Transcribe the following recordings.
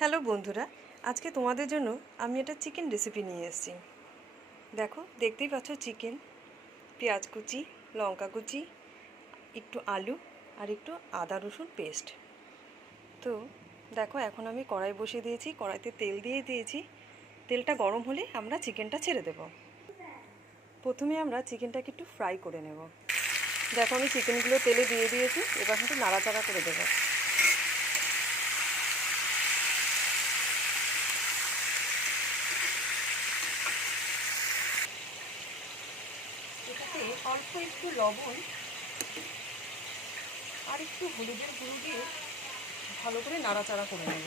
Hello বন্ধুরা, আজকে তোমাদের জন্য আমি একটা চিকেন রেসিপি নিয়ে এসেছি। দেখো, দেখতেই পাচ্ছ চিকেন, পেঁয়াজ কুচি, লঙ্কা কুচি, একটু আলু আর একটু আদা রসুন পেস্ট। তো দেখো, এখন আমি কড়াই বসিয়ে দিয়েছি, কড়াইতে তেল দিয়ে দিয়েছি। তেলটা গরম হলে আমরা চিকেনটা ছেড়ে দেব। প্রথমে আমরা চিকেনটাকে একটু ফ্রাই করে নেব। দেখো, আমি চিকেনগুলো তেলে দিয়ে দিয়েছি, এবার একটু নাড়াচাড়া করে দেবো। এটাতে অল্প একটু লবণ আর একটু হলুদের গুঁড়ো দিয়ে ভালো করে নাড়াচাড়া করে নেব।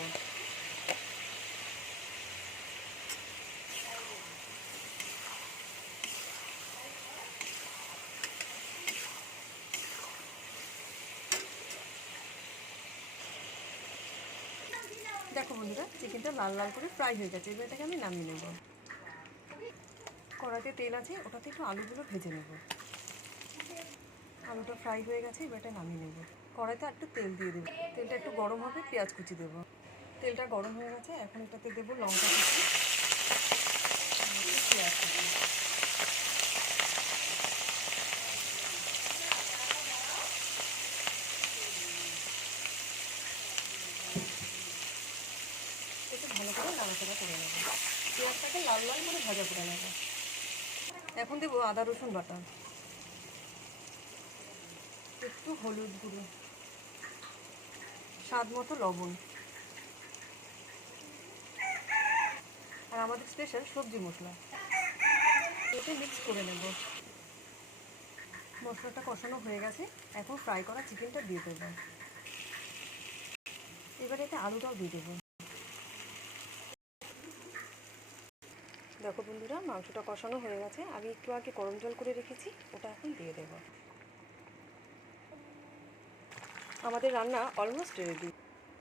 দেখো বন্ধুরা, চিকেনটা লাল লাল করে ফ্রাই হয়ে গেছে, এবার এটাকে আমি নামিয়ে নেব। কড়াইতে তেল আছে, ওটাতে একটু আলুগুলো ভেজে নেব। আলুটা ফ্রাই হয়ে গেছে, এবার এটা নামিয়ে নেব। কড়াইতে একটু তেল দিয়ে দেবো, তেলটা একটু গরম হবে, পেঁয়াজ কুচি দেবো। তেলটা গরম হয়ে গেছে, এখন এটাতে দেবো লঙ্কা কুচি, পেঁয়াজ কুচি। একটু ভালো করে নাড়াচাড়া করে নেব। পেঁয়াজটাকে লাল লাল করে ভাজা করে নেব। এখন দেবো আদা রসুন বাটা, একটু হলুদ গুঁড়ো, স্বাদ মতো লবণ আর আমাদের স্পেশাল সবজি মশলা। এতে মিক্স করে নেব। মশলাটা কষানো হয়ে গেছে, এখন ফ্রাই করা চিকেনটা দিয়ে দেবো। এবার এতে আলুটাও দিয়ে দেবো। দেখো বন্ধুরা, মাংসটা কষানো হয়ে গেছে, আমি একটু আগে গরম জল করে রেখেছি, ওটা এখন দিয়ে দেবো। আমাদের রান্না অলমোস্ট রেডি।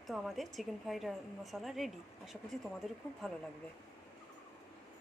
তো আমাদের চিকেন ফ্রাই মশলা রেডি। আশা করছি তোমাদেরও খুব ভালো লাগবে।